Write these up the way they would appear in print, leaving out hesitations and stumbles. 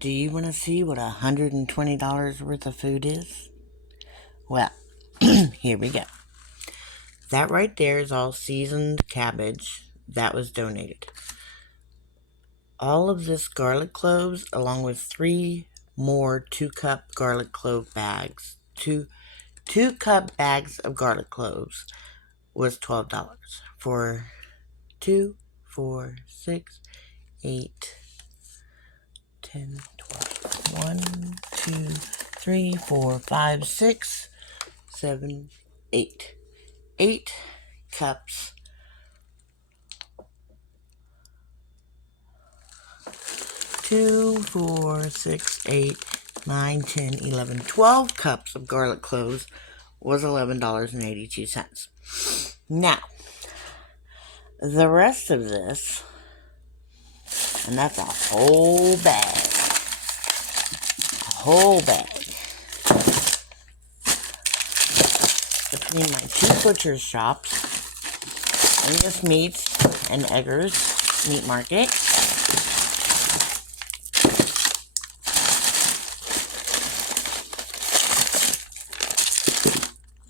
Do you want to see what $120 worth of food is? Well, here we go. That right there is all seasoned cabbage that was donated. All of this garlic cloves, along with 3 more 2-cup garlic clove bags, two cup bags of garlic cloves, was $12 for 2, 4, 6, 8, 10, 12. 1, 2, 3, 4, 5, 6, 7, 8. 8 cups. 2, 4, 6, 8, 9, 10, 11, 12 cups of garlic cloves was $11.82. Now, the rest of this, and that's a whole bag. A whole bag. Between my 2 butcher's shops, Angus Meats and Eggers Meat Market,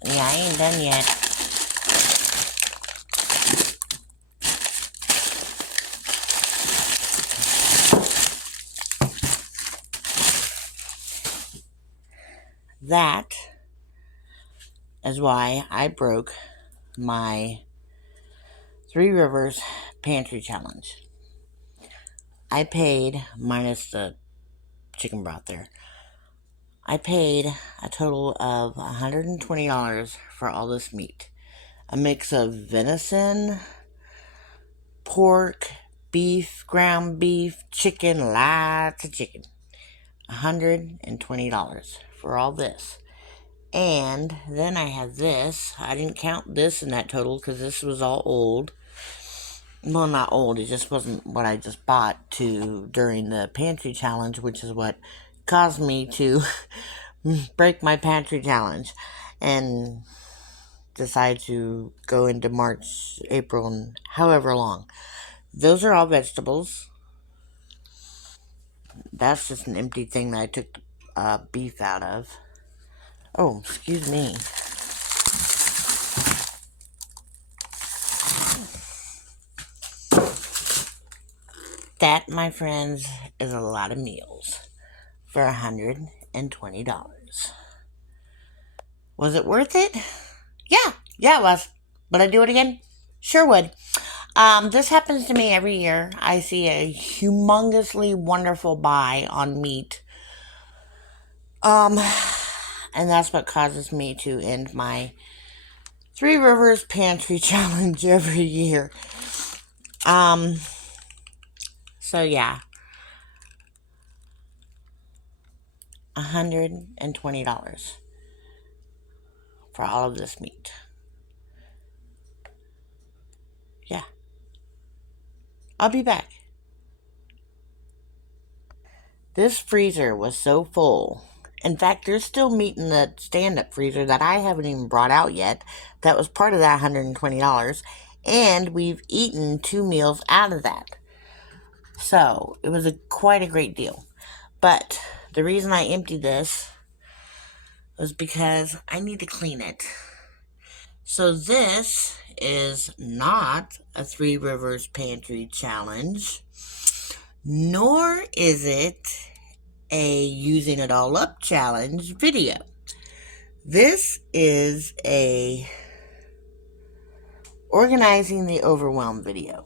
yeah, I ain't done yet. That is why I broke my 3 Rivers Pantry Challenge. I paid, minus the chicken broth there, I paid a total of $120 for all this meat. A mix of venison, pork, beef, ground beef, chicken, lots of chicken. $120 for all this. And then I have this. I didn't count this in that total because this was all old. Well, not old. It just wasn't what I just bought during the pantry challenge, which is what caused me to break my pantry challenge and decide to go into March, April, and however long. Those are all vegetables. That's just an empty thing that I took beef out of. Oh, excuse me. That, my friends, is a lot of meals for $120. Was it worth it? Yeah, it was. Would I do it again? Sure would. This happens to me every year. I see a humongously wonderful buy on meat. And that's what causes me to end my 3 Rivers Pantry Challenge every year. So yeah. $120 for all of this meat. Yeah. I'll be back. This freezer was so full. In fact, there's still meat in the stand-up freezer that I haven't even brought out yet. That was part of that $120. And we've eaten 2 meals out of that. So, it was quite a great deal. But the reason I emptied this was because I need to clean it. So this is not a 3 Rivers Pantry Challenge, nor is it a Using It All Up Challenge video. This is a Organizing the Overwhelm video.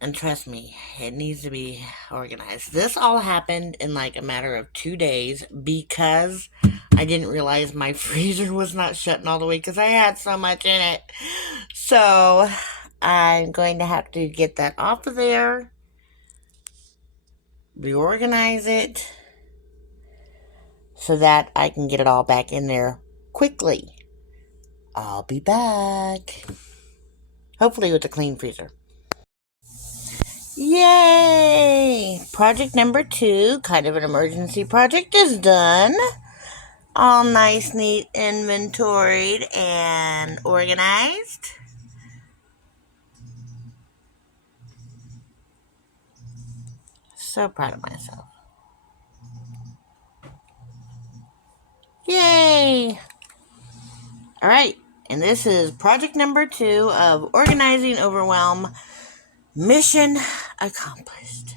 And trust me, it needs to be organized. This all happened in like a matter of 2 days because I didn't realize my freezer was not shutting all the way because I had so much in it. So I'm going to have to get that off of there, reorganize it, so that I can get it all back in there quickly. I'll be back. Hopefully with a clean freezer. Yay! Project number 2, kind of an emergency project, is done. All nice, neat, inventoried, and organized. So proud of myself. Yay! Alright, and this is project number 2 of organizing Overwhelm. Mission accomplished.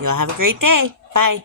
Y'all have a great day. Bye.